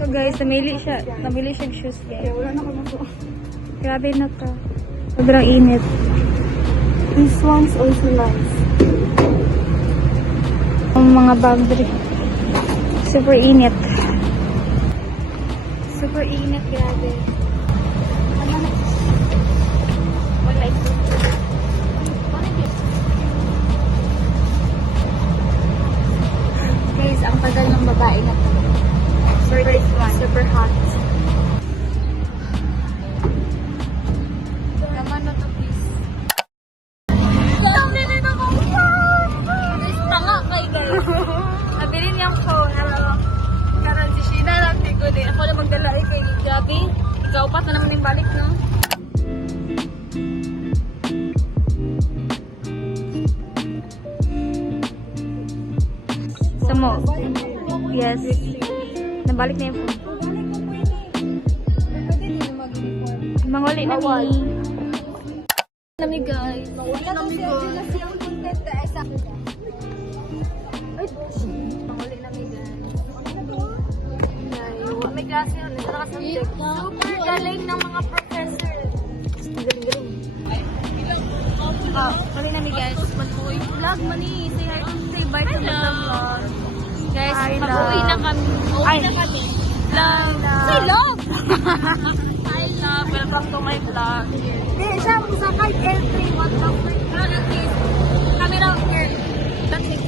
So guys, namili siya shoes guys. Wala na ko. Grabe na to. Sobrang init. This one's also nice. Ang mga bag dito. Super init. Super init, grabe. Wala ito. Guys, ang tagal ng babae na to. First one. Super hot. Naman na to, please. Nabili na akong phone! Tanga kay guys. Nabili niyang phone. Karon si Sheena lang. Ako na magdala kay Gabi. Ikaw pa na naman yung balik, no? Samo. Yes. Nabalik na yung phone. Manguli na mi. Nami guys. Manguli na mi guys. Manguli na mi guys. May klase yun. Super galing ng mga professor. Galing-galing. Manguli na mi guys. Vlog mani. Say bye to the vlog. Guys, mag-uwi na kami. Uwi na kami. Love. Say love! I love. Welcome to my vlog. Siya, sa kahit L3, what the frick? Kami raw, girl. That's it.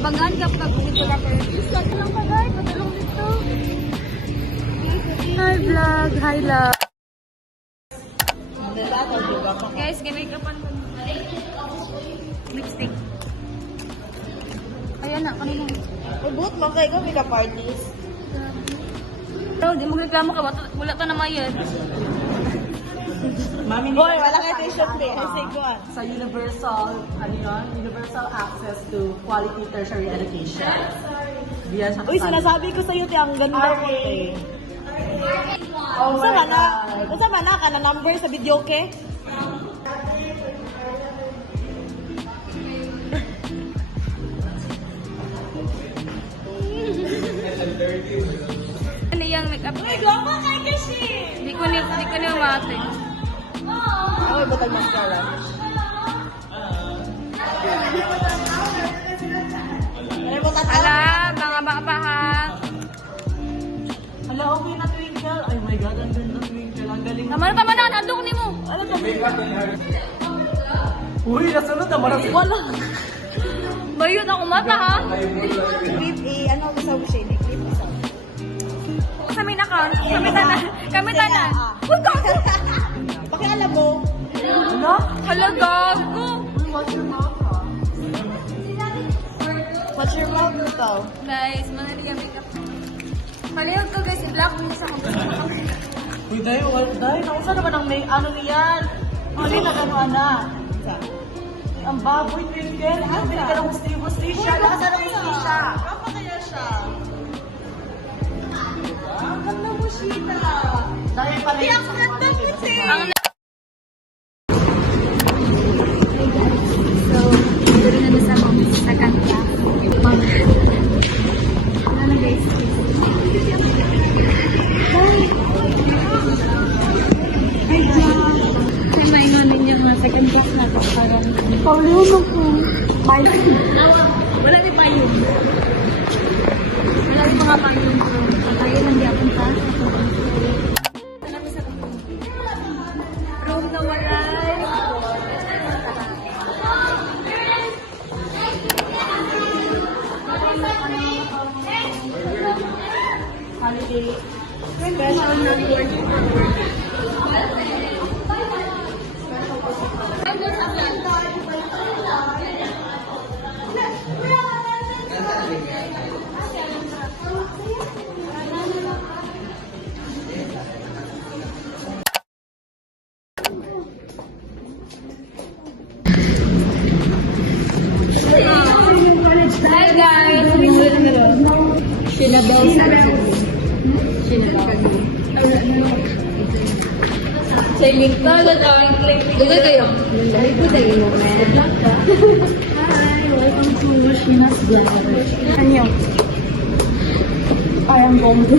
Bagaan ka pag-uwi ko natin. Start lang ka, guys. Matulong dito. Hi, vlog. Hi, love. Guys, gamay-kapan ko. Lipstick. Ayan na, kanina. Ubot, magkay ko, may ka-parties. Pero, di mo reklamo ka. Wala ka na mayad. Mami, boy, wala kayo t-shirt eh. Say ko Sa universal access to quality tertiary education. Diyan sa Uy, sinasabi ko sa'yo, ang ganda mo eh. Oh my Usa man na ka na number sa video, okay? Ano yung make-up? Uy, goma kay kasi! Di ko na umate. Ay, batang mascara. Ala, mga bakbahan. Hala, okay na twinkle. Ay my God, ang ganda twinkle. Ang galing. Naman pa man, andong ni mo. Ano ka? Uy, nasunod na marami. Wala. Bayot ako mata, ha? Ano ko sa usay? Clip isa. Kami na kan. Kami tanan. Uy, gago. Pakialam mo. Ano? Hala, gago. What's your mouth, ha? What's your mouth ikaw? Guys, mga liga make-up. Palihog ko guys, i-block mo sa computer. Uy, dahil, nausa naman ang may ano niyan. Mali na gano'n na. Ang baboy, twinkle. Ang bili ka ng hustisya. Nakasana ng hustisya. Kapa kaya siya? Ang ganda mo, Sheena. Dahil pala yung Ang ganda mo, Te. Ang So, dito na sa mga second class. Ano guys? Hi, John. Kasi maingon ninyo mga second class na to. Parang, Pauliw mo ko. Bye. Wala ni payong. Wala ni mga payong. Tayo lang di akong taas. Room na walay. Holiday. Special number. Hi guys! Sinabaw. Sailing ka, lalawin play. Dugay kayo. Lalawin ko tayo mo, man. Hi, welcome to Shina's Vlog. Anyo? I am Bongo.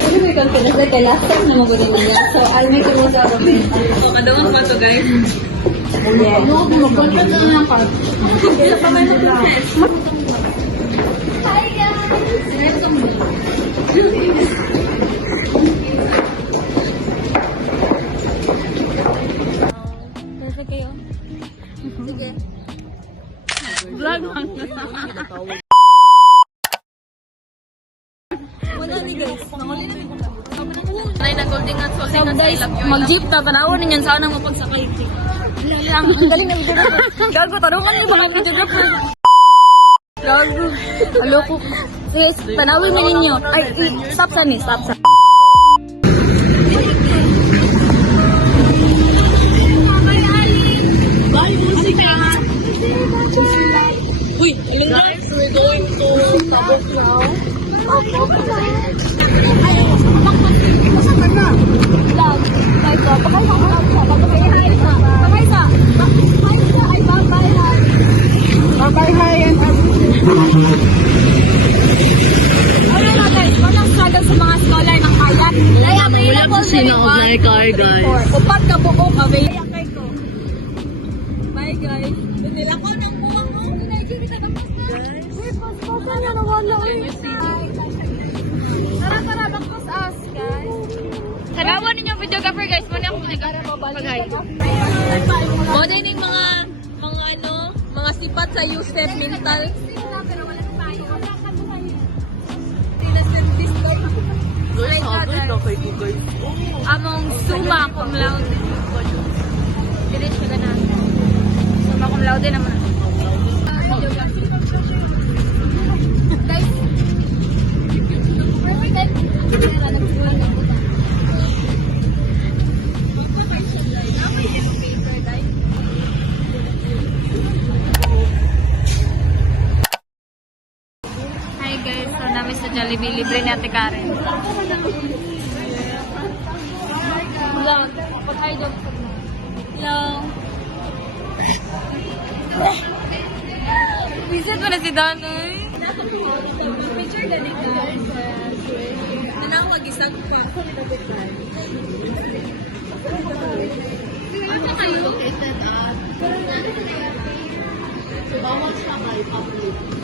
Kasi may confidence na tayo last time na magunin niya. So, I'll make it more sa akin. So, kadungan pa to guys. Yeah. No, mag-contract na lang ka. Hi guys! Perfect kayo? Sige. Vlog lang. Wala ni guys. Nay na golden at so guys, mag-jeep ta tanawan ninyo sana mo pagsakay. Ang galing na video na. Gago tarungan ni mga video na. Gago. Alo ko. Yes, panawin na ninyo. Ay, stop sa ni, stop sa. Bye, musika. Uy, alin guys, we're going to Tabuk now. Ano na guys, walang struggle sa mga scholar ng kayak. Kaya available na guys. Upat ka buko kami. Bye guys. Nila ko ng buwang mo. Paspasan na nawala eh. Tara, bakos us guys. Tanawan ninyo videographer guys. Muna akong videographer pagay. O din yung mga sipat sa USEP mental. Among suma cum laude. Dili siya ganan. Suma cum laude naman. Guys. Hi guys, so namin sa Jollibee, libre ni Ate Karen. Hello, pag-hi dog. Hello. Visit mo na si Danoy. Picture na ni guys. Ano mag-isang ka? Ano sa kayo? Bawal siya kay public.